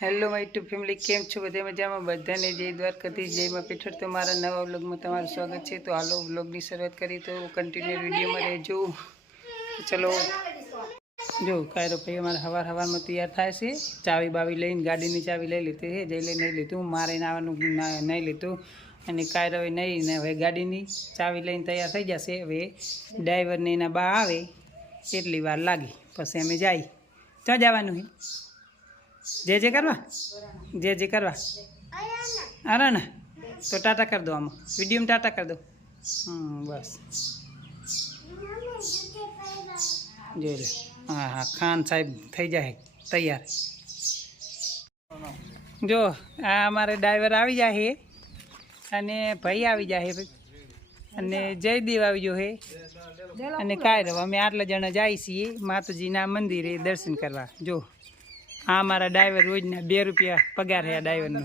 Hello my YouTube family, કેમ છો? બધા મજામાં? બધાને જય દ્વારકાધીશ, જય માં પીઠળ. તો મારા નવા વ્લોગમાં તમારું સ્વાગત છે. તો હાલો વ્લોગની શરૂઆત કરી, તો કન્ટિન્યુ વિડીયોમાં રહેજો. ચલો જો કાયરો ભાઈ અમારે સવારમાં તૈયાર થાય છે. ચાવી બાવી લઈને ગાડીની ચાવી લઈ લીધી છે. જઈ લઈ નહીં લીધું, મારે નાવાનું નહીં લીધું. અને કાયરો નહીં ને હવે ગાડીની ચાવી લઈને તૈયાર થઈ જશે. હવે ડ્રાઈવરને એના બા આવે એટલી વાર લાગી, પછી અમે જાય. ક્યાં જવાનું છે? જે કરવા અરે ના તો ટાટા કરી દો. આમાં વિડીયોમાં ટાટા કરી દો. બસ જોઈ લે. હા હા, ખાન સાહેબ થઈ જાય તૈયાર. જો આ અમારે ડ્રાઈવર આવી જાય અને ભાઈ આવી જાય અને જયદેવ આવી ગયો હે અને કાંઈ રહો. અમે આટલા જણા જાય છીએ માતાજીના મંદિરે દર્શન કરવા. જો હા, મારા ડ્રાઈવર રોજના 2 રૂપિયા પગાર છે આ ડ્રાઈવરનો.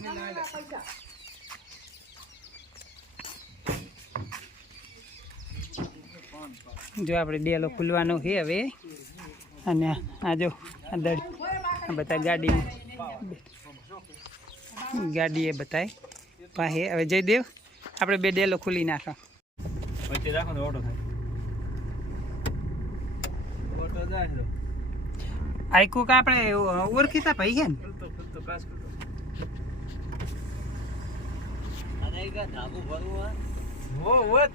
જો આપણે ડેલો ખુલવાનો છે હવે. અને આ જો આ બધા ગાડીએ બતાય પાસે. હવે જયદેવ આપણે 2 ડેલો ખુલી નાખો. આઈકું કે આપણે ઓળખીતા ભાઈ છે ને.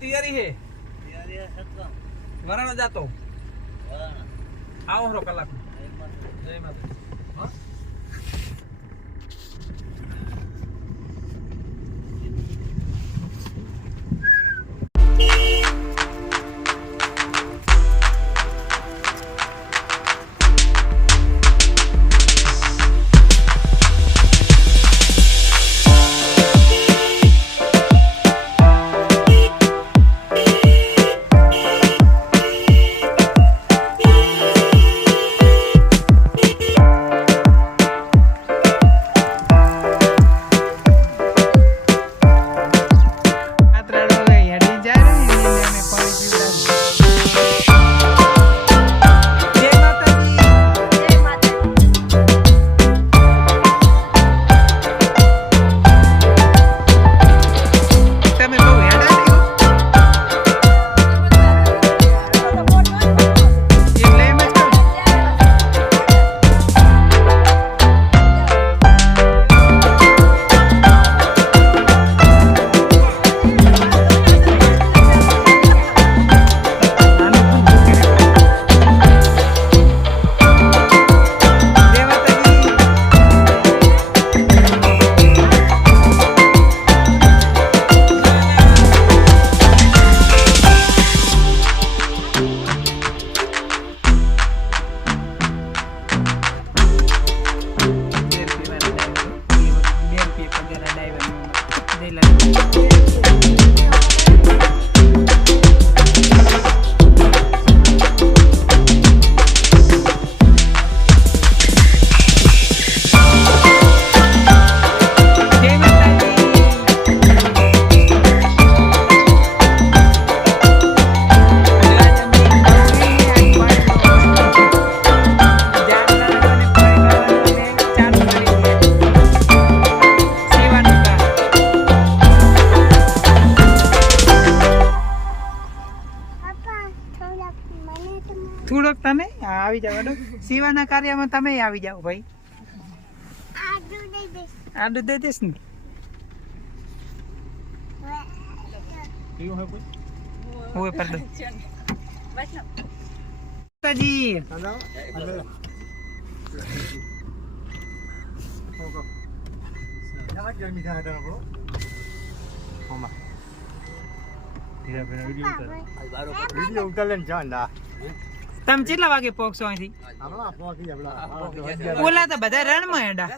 તૈયારી છે વરાણા જાતો આવો કલાક. જય માતા. થોડોક તમે આવી જાવ. સીવાના કાર્યમાં તમે આવી જાઓ ભાઈ. આડું દઈ દઈશ ને. ઓય પડ તાજી વિડિયો ઉતારે ને જાંડા. તમે કેટલા વાગે પહોંચશો અહીંથી? ઓલા તો બધા રણમાં હેડા.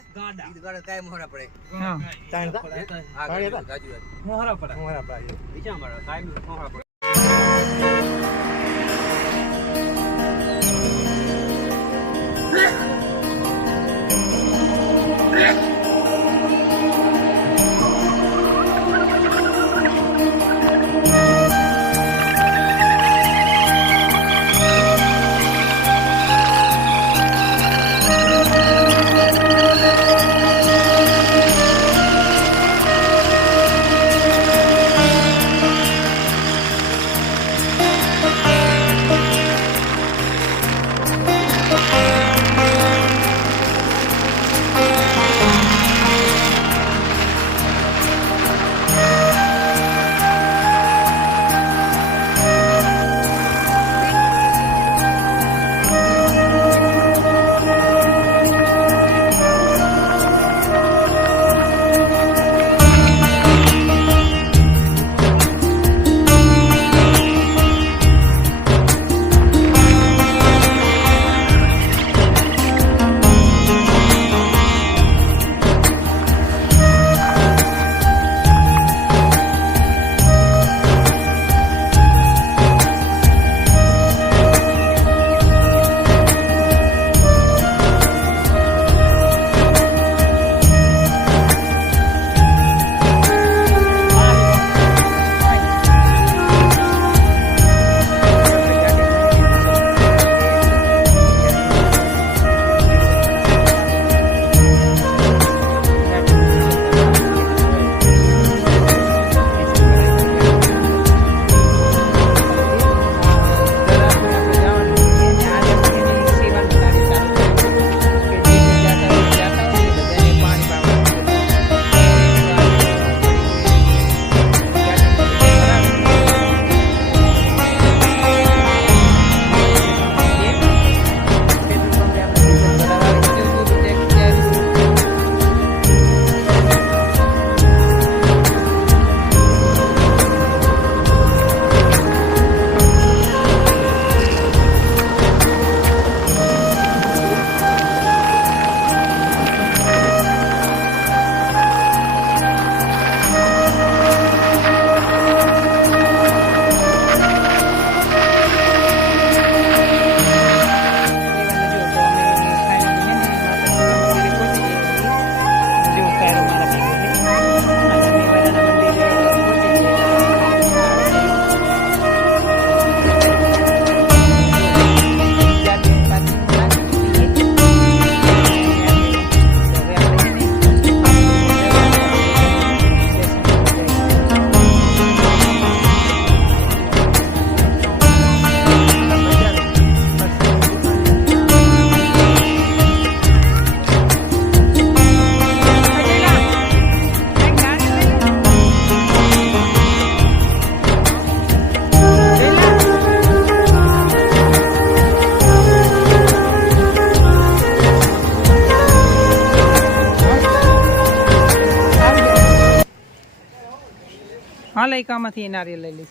हाँ लई कामथी नारियल लई ली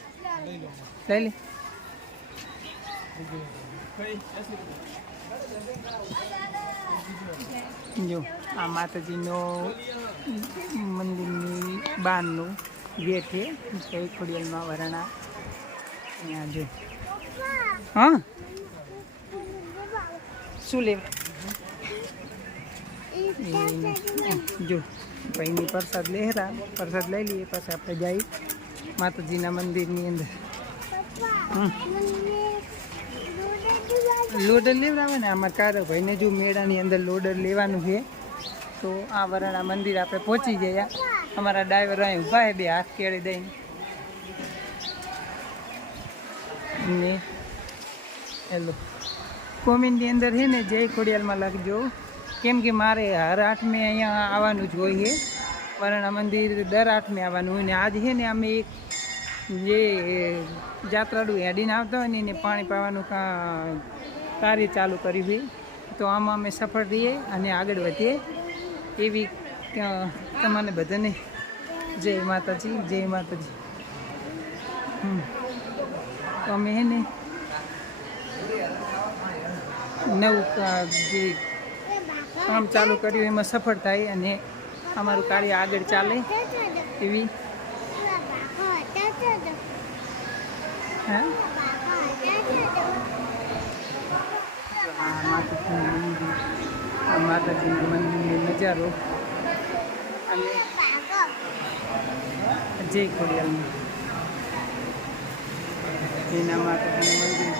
लई ली जो आ माताजीनो मंदिरनी बारનું गेट है जय खोडियालમાં વરણા અહીંયા જો हाँ શું લેવા જો ભાઈની પ્રસાદ લેહરા પ્રસાદ લઈ લઈએ પછી આપણે જઈ માતાજીના મંદિરની અંદર લોડર લેવડાવે ને આમાં કારો ભાઈને જો મેળાની અંદર લોડર લેવાનું છે તો આ વરાણા મંદિર આપણે પહોંચી ગયા અમારા ડ્રાઈવર અહીં ઊભા છે બે હાથ કેળી દઈને ને હેલો કોમેન્ટની અંદર છે ને જય ખોડિયાલમાં લખજો કેમ કે મારે હર આઠમે અહીંયા આવવાનું જ હોય છે વરાણા મંદિર દર આઠમે આવવાનું હોય ને આજ છે ને અમે એક જે જાત્રાળુ હેડીને આવતા હોય ને એને પાણી પાવાનું કાર્ય ચાલુ કર્યું છે તો આમાં અમે સફળ રહીએ અને આગળ વધીએ એવી તમને બધાને જય માતાજી જય માતાજી તો અમે હે ને નવું જે કામ ચાલુ કર્યું એમાં સફળ થાય અને અમારું કાર્ય આગળ ચાલે એવી હા માતાજીના મંદિરનો નજારો અને જય ખોડિયાલમાં એના માતાજીનું મંદિર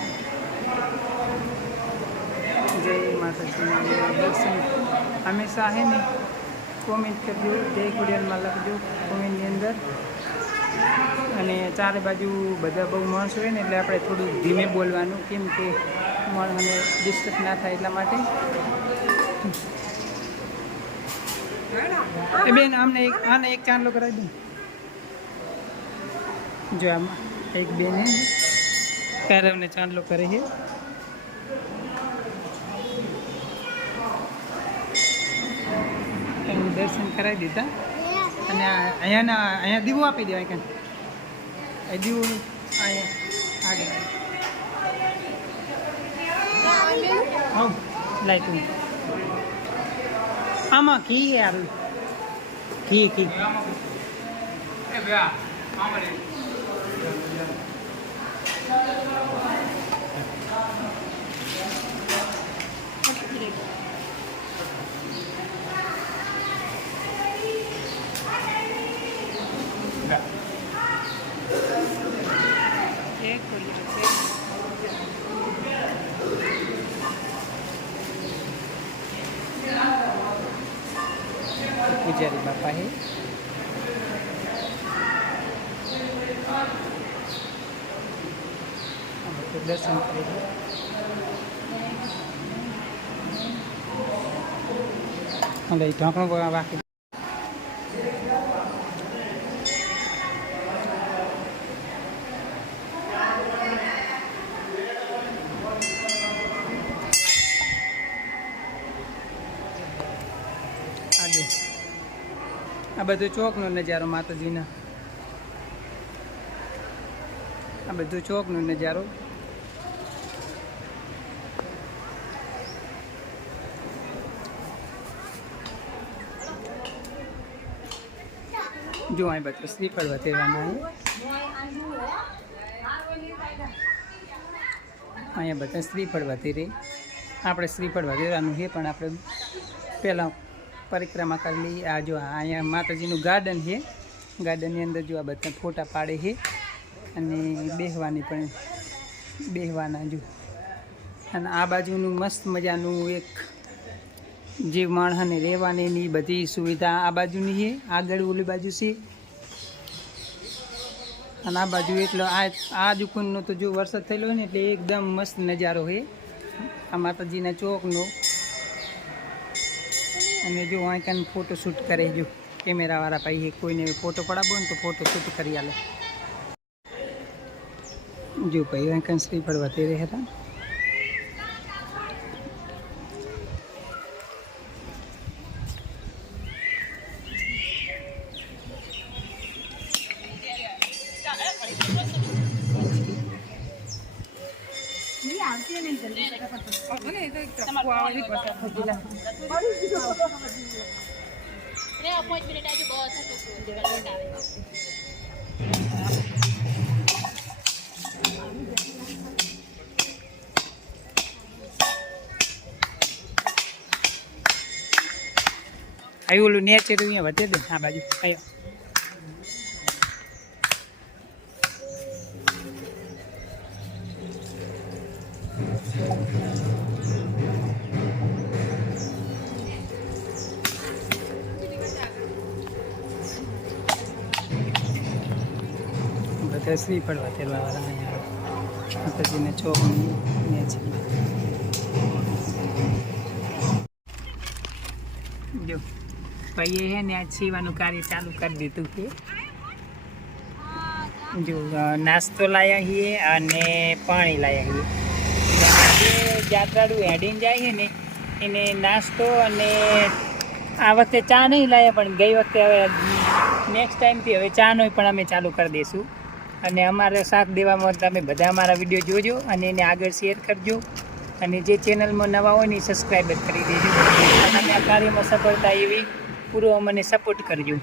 જય માતાજીના દર્શન હંમેશા હે ને કોમેન્ટ કરજો જય ખોડિયાલમાં લખજો કોમેન્ટની અંદર અને ચારે બાજુ બધા બહુ માણસો હોય ને એટલે આપણે થોડું ધીમે બોલવાનું કેમ કે માણસને ડિસ્ટર્બ ના થાય એટલા માટે એ બેન આને એક ચાંદલો કરાવી દો જો આમાં એક બેન હે કારવને ચાંદલો કરે છે દર્શન કરાવી દીધા અને અહીંયા દીવો આપી દેવાય કાંઈ એ દીવો અહીંયા આગળ હા લાઈટ આમાં ઘી યાર ઘી પૂજારી બાપા હે દર્શન કરી હવે ઢોકણું વાકી આ બધો ચોકનો નજારો માતાજીના આ બધો ચોકનો નજારો જો અહીં બધા શ્રીફળ વધેરાના અહીંયા બધા શ્રીફળ વધેરે આપણે શ્રીફળ વધેરાનું છે પણ આપણે પહેલાં પરિક્રમા કરેલી આ જો અહીંયા માતાજીનું ગાર્ડન છે ગાર્ડનની અંદર જો આ બધા ફોટા પાડે છે અને બેહવાની પણ બેહવાના જો અને આ બાજુનું મસ્ત મજાનું એક જે માણસને રહેવાની બધી સુવિધા આ બાજુની છે આગળ ઓલી બાજુ છે અને આ બાજુ એટલે આ દુકાનનો તો જો વરસાદ થયેલો હોય ને એટલે એકદમ મસ્ત નજારો છે આ માતાજીના ચોકનો અને જો અહીં કાન ફોટો શૂટ કરે જો કેમેરાવાળા ભાઈ કોઈને ફોટો પડાવો ને તો ફોટો શૂટ કરી આલે જો ભાઈ અહીં કાન શ્રીફળ વધેરે હતા આવ્યું ઓલું નેચર અહીંયા વધે દે આ બાજુ આવ્યો. બધા શ્રી પડવા તેલવા વાળા અહીંયા માતાજીને ચોકની નેચર જો ભાઈએ હે ને આ સીવાનું કાર્ય ચાલુ કરી દીધું છે. જો નાસ્તો લાયા છીએ અને પાણી લાયા છીએ. જે જાત્રાળુ હેડીને જાય છે ને એને નાસ્તો અને આ વખતે ચા નહીં લાયા પણ ગઈ વખતે હવે નેક્સ્ટ ટાઈમથી હવે ચાનો પણ અમે ચાલુ કરી દઈશું. અને અમારે સાથ દેવામાં તમે બધા અમારા વિડીયો જોજો અને એને આગળ શેર કરજો અને જે ચેનલમાં નવા હોય ને સબસ્ક્રાઈબર કરી દેજો અને આ કાર્યમાં સફળતા એવી પૂરો અમને સપોર્ટ કરજો.